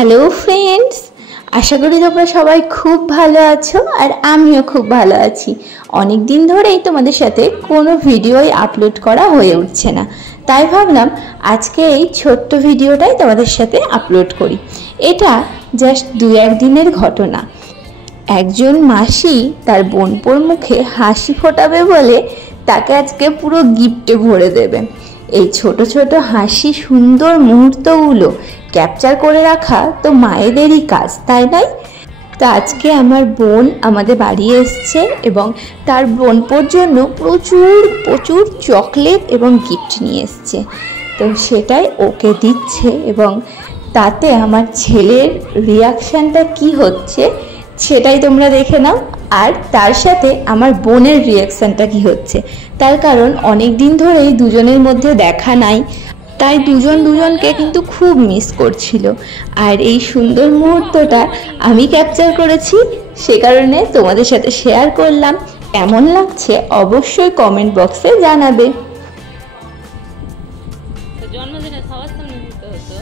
Hello friends, আশা করি তোমরা সবাই খুব ভালো আছো আর আমিও খুব ভালো আছি। অনেক দিন ধরেই তোমাদের সাথে কোনো ভিডিওই আপলোড করা হয়ে উঠছে না, তাই ভাবলাম আজকে এই ছোট্ট ভিডিওটাই তোমাদের সাথে আপলোড করি। এটা জাস্ট 2-1 দিনের ঘটনা। একজন মাসি তার বোনপোর মুখে হাসি ফোটাবে বলে তাকে আজকে পুরো গিফটে ভরে দেবেন। এই ছোট ছোট হাসি সুন্দর মুহূর্তগুলো ক্যাপচার করে রাখা তো মায়েদেরই কাজ, তাই নয়? তো আজকে আমার বোন আমাদের বাড়ি এসছে এবং তার বোনপোর জন্য প্রচুর প্রচুর চকলেট এবং গিফট নিয়ে এসছে। তো সেটাই ওকে দিচ্ছে এবং তাতে আমার ছেলের রিয়াকশানটা কি হচ্ছে সেটাই তোমরা দেখে নাও। আর তার সাথে আমার বোনের রিয়াকশানটা কি হচ্ছে, তার কারণ অনেক দিন ধরেই দুজনের মধ্যে দেখা নাই, তাই দুজন দুজনকে কিন্তু খুব মিস করছিল। আর এই সুন্দর মুহূর্তটা আমি ক্যাপচার করেছি, সে কারণে তোমাদের সাথে শেয়ার করলাম। কেমন লাগছে অবশ্যই কমেন্ট বক্সে জানাবে। জন্মদিনে সবার সামনে দিতে হতো।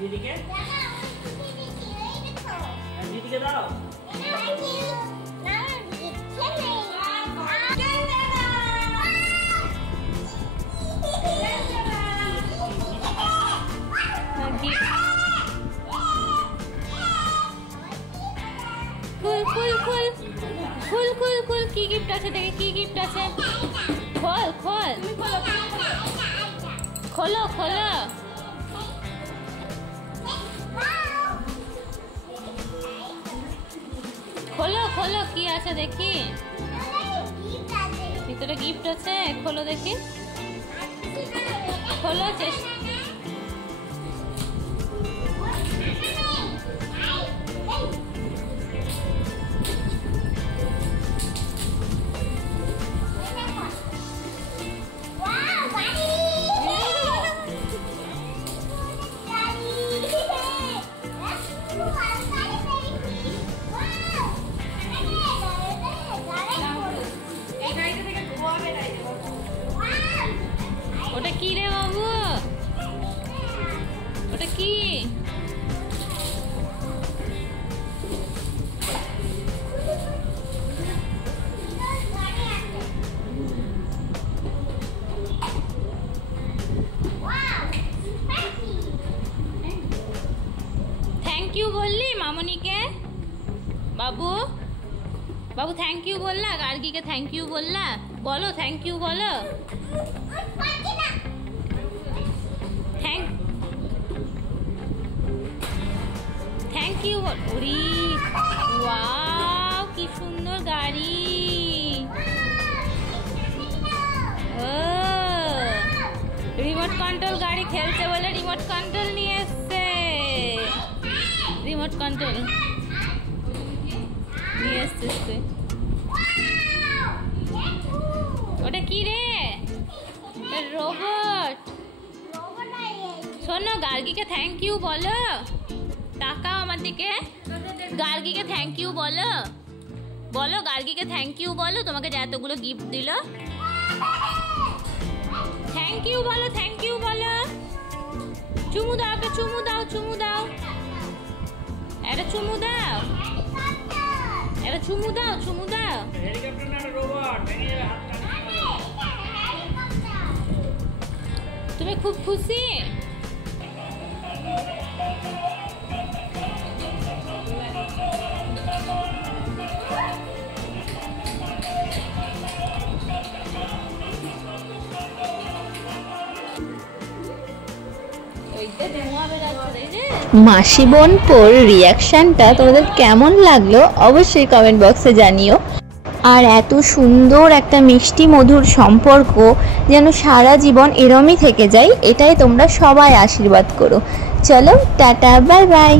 দিদিকে দাও। খুল কি গিফট আছে দেখে, কি গিফট আছে? খোল খোলো খোলো কি আছে দেখি, ভিতরে গিফট আছে, খোলো দেখি, খোলো। ওটা কি রে বাবু, ওটা কি? থ্যাংক ইউ বললি মামনিকে? বাবু থ্যাংক ইউ বললা? গার্গিকে থ্যাংক ইউ বললা? বলো থ্যাংক ইউ বলো। ইউ ওরে ওয়াও কি সুন্দর গাড়ি। রিমোট কন্ট্রোল গাড়ি খেলছে বলে রিমোট কন্ট্রোল নিয়ে এসছে। রিমোট কন্ট্রোল নিয়ে এসছে। ওটা কি রে? রোবট। শোনো গার্গিকে থ্যাংক ইউ বলো। তাকাও আমার দিকে। গার্গিকে থ্যাংক ইউ বলো। বলো গার্গিকে থ্যাংক ইউ বলো, তোমাকে যে এতগুলো গিফট দিল। থ্যাংক ইউ বলো, থ্যাংক ইউ বলো। চুমু দাও, একটা চুমু দাও, চুমু দাও, একটা চুমু দাও, একটা চুমু দাও, চুমু দাও। তুমি খুব খুশি? মাসি বোনপোর রিয়াকশনটা তোমাদের কেমন লাগলো অবশ্যই কমেন্ট বক্সে জানিও। আর এত সুন্দর একটা মিষ্টি মধুর সম্পর্ক যেন সারা জীবন এরমই থেকে যায়, এটাই তোমরা সবাই আশীর্বাদ করো। চলো টাটা, বাই বাই।